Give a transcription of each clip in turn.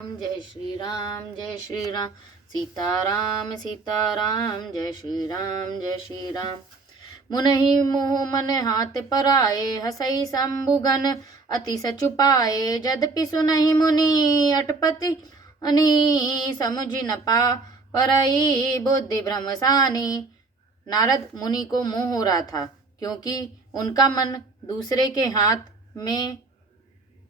जय श्री राम जय श्री राम, सीताराम सीताराम, जय श्री राम जय श्री राम। मुनहि मोह मन हाथ पराए, हसई शंभुगन अति सचुपाए। जदपि सुनहि मुनि अटपति अनि, समझि न पा परई बुद्धि भ्रम सानी। नारद मुनि को मोह हो रहा था, क्योंकि उनका मन दूसरे के हाथ में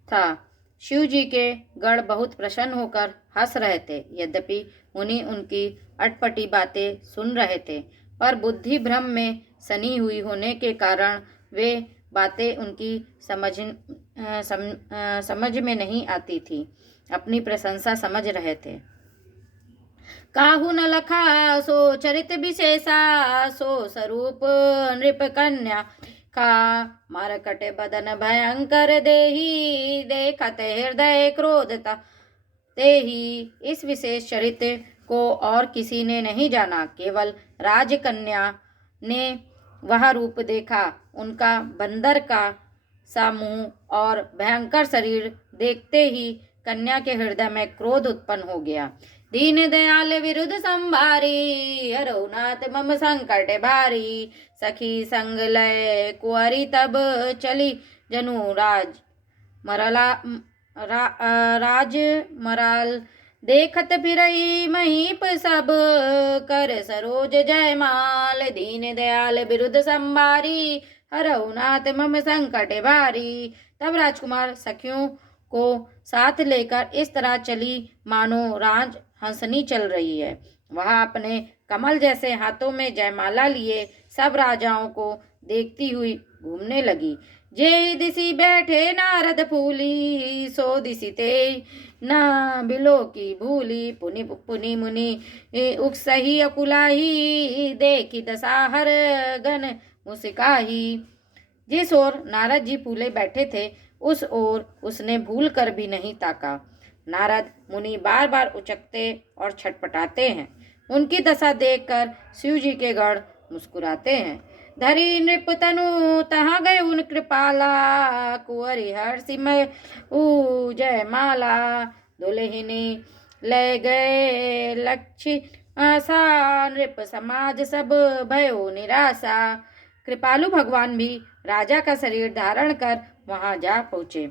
था। शिव जी के गण बहुत प्रसन्न होकर हंस रहे थे। यद्यपि मुनि उनकी अटपटी बातें सुन रहे थे, पर बुद्धि भ्रम में सनी हुई होने के कारण वे बातें उनकी समझ में नहीं आती थी। अपनी प्रशंसा समझ रहे थे। काहू न लखा सो चरित विशेषा, सो स्वरूप नृप कन्या का। मरकट बदन भयंकर देही, देखत हृदय क्रोधता तेही। इस विशेष चरित्र को और किसी ने नहीं जाना, केवल राजकन्या ने वह रूप देखा। उनका बंदर का सा मुंह और भयंकर शरीर देखते ही कन्या के हृदय में क्रोध उत्पन्न हो गया। दीन दयाल विरुद्ध संभारी, हरौ नाथ मम संकट भारी। सखी संग लय कुंवरी तब चली, जनु राज मराल। देखत फिरई महीप सब, कर सरोज जयमाल। दीन दयाल विरुद्ध संभारी, हरौ नाथ मम संकट भारी। तब राजकुमार सखियों को साथ लेकर इस तरह चली मानो राज हंसनी चल रही है। वह अपने कमल जैसे हाथों में जयमाला लिए सब राजाओं को देखती हुई घूमने लगी। जे दिसी बैठे नारद फूली, सो दिसी ते न बिलो की भूली। पुनि पुनि मुनि उकसही अकुलाही, देखी दसाहर गन मुस्काही। जिस ओर नारद जी फूले बैठे थे, उस ओर उसने भूल कर भी नहीं ताका। नारद मुनि बार बार उचकते और छटपटाते हैं। उनकी दशा देखकर शिव जी के गण मुस्कुराते हैं। धरी नृप तनु तहाँ गए उन कृपाला, कुंवरी हर्षिमय जय माला। दुल्हिनी ले गए लक्ष्य आशा, नृप समाज सब भयो निराशा। कृपालु भगवान भी राजा का शरीर धारण कर वहां जा पहुँचे।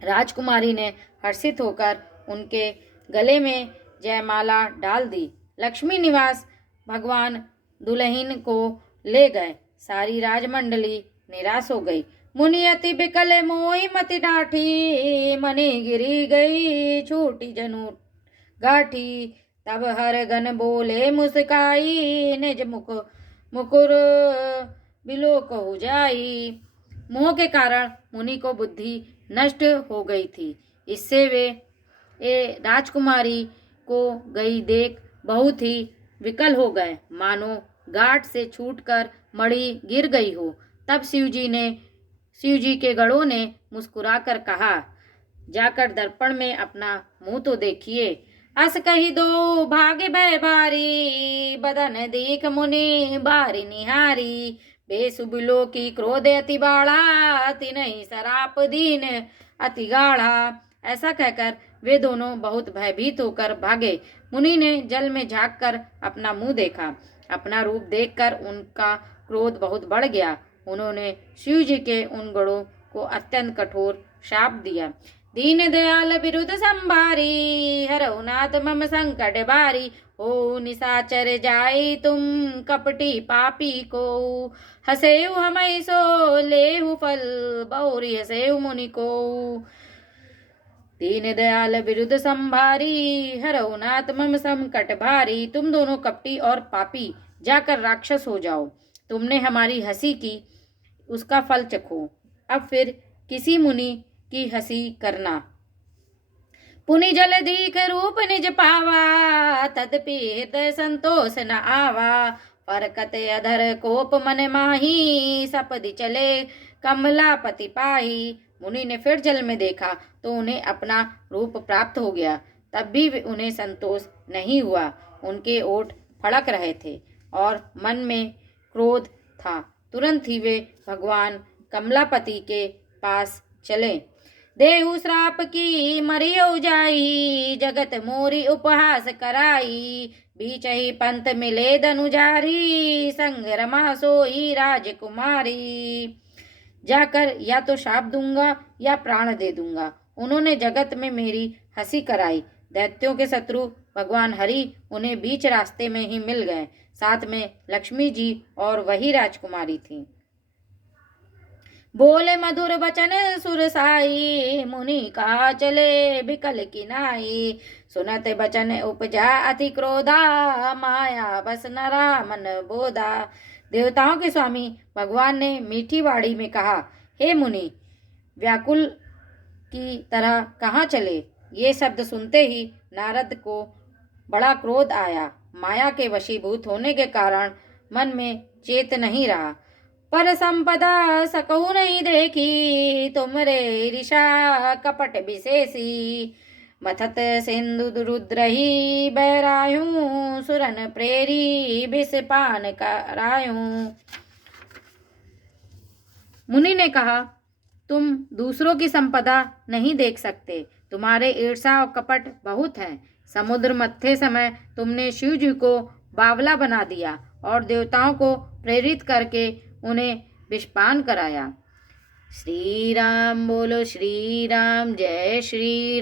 राजकुमारी ने हर्षित होकर उनके गले में जयमाला डाल दी। लक्ष्मी निवास भगवान दुल्हन को ले गए। सारी राजमंडली निराश हो गई। मुनि अति बिकल मोहि मति डाठी, मनि गिरी गई छूटी जनु गाठी। तब हर गन बोले मुस्काई, निज मुकुर बिलोक हो जाई। मोह के कारण मुनि को बुद्धि नष्ट हो गई थी। इससे वे राजकुमारी को गई देख बहुत ही विकल हो गए, मानो गांठ से छूटकर मणि गिर गई हो। तब शिव जी के गणों ने मुस्कुराकर कहा, जाकर दर्पण में अपना मुंह तो देखिए। अस कही दो भागे भय भारी, बदन देख मुनि बारी निहारी। बेसुबिलो की क्रोध अति बाड़ा, तिनहि सराप दीन अति गाढ़ा। ऐसा कहकर वे दोनों बहुत भयभीत होकर भागे। मुनि ने जल में झांक कर अपना मुंह देखा। अपना रूप देखकर उनका क्रोध बहुत बढ़ गया। उन्होंने शिव जी के उन गणों को अत्यंत कठोर शाप दिया। दीन दयाल विरुद्ध संभारी, हरौ नाथ मम संकट भारी। हो निशाचर जाई तुम कपटी पापी को, हसेहु हमई सो लेहु फल, बहुरी हसेहु मुनि को। दीन दयाल विरुद्ध संभारी, हरौ नाथ मम संकट भारी। तुम दोनों कपटी और पापी जाकर राक्षस हो जाओ। तुमने हमारी हंसी की, उसका फल चखो। अब फिर किसी मुनि की हंसी करना। पुनि जल दीख रूप निज पावा, तदपि हृदय संतोष न आवा। फरकत अधर कोप मन माही, सपदि चले कमलापति पाही। मुनि ने फिर जल में देखा तो उन्हें अपना रूप प्राप्त हो गया। तब भी उन्हें संतोष नहीं हुआ। उनके ओठ फड़क रहे थे और मन में क्रोध था। तुरंत ही वे भगवान कमलापति के पास चले। देहु श्राप की मरियो जाई, जगत मोरी उपहास कराई। बीच ही पंथ मिले धनुजारी, संग रमा सोई राजकुमारी। जाकर या तो शाप दूंगा या प्राण दे दूंगा। उन्होंने जगत में मेरी हंसी कराई। दैत्यों के शत्रु भगवान हरि उन्हें बीच रास्ते में ही मिल गए। साथ में लक्ष्मी जी और वही राजकुमारी थी। बोले मधुर बचन सुरसाई, मुनि कहा चले बिकल किनाई। सुनत बचन उपजा अति क्रोधा, माया बस नरा मन बोधा। देवताओं के स्वामी भगवान ने मीठी वाणी में कहा, हे मुनि, व्याकुल की तरह कहाँ चले। ये शब्द सुनते ही नारद को बड़ा क्रोध आया। माया के वशीभूत होने के कारण मन में चेत नहीं रहा। पर संपदा सकहु नहीं देखी, तुमरे ऋषा कपट विशेषी। मथत सिंधु रुद्रही बहरायूं, सुरन प्रेरी विष पान करायूं। मुनि ने कहा, तुम दूसरों की संपदा नहीं देख सकते, तुम्हारे ईर्षा और कपट बहुत हैं। समुद्र मत्थे समय तुमने शिव जी को बावला बना दिया और देवताओं को प्रेरित करके उन्हें विषपान कराया। श्री राम बोलो, श्री राम, जय श्री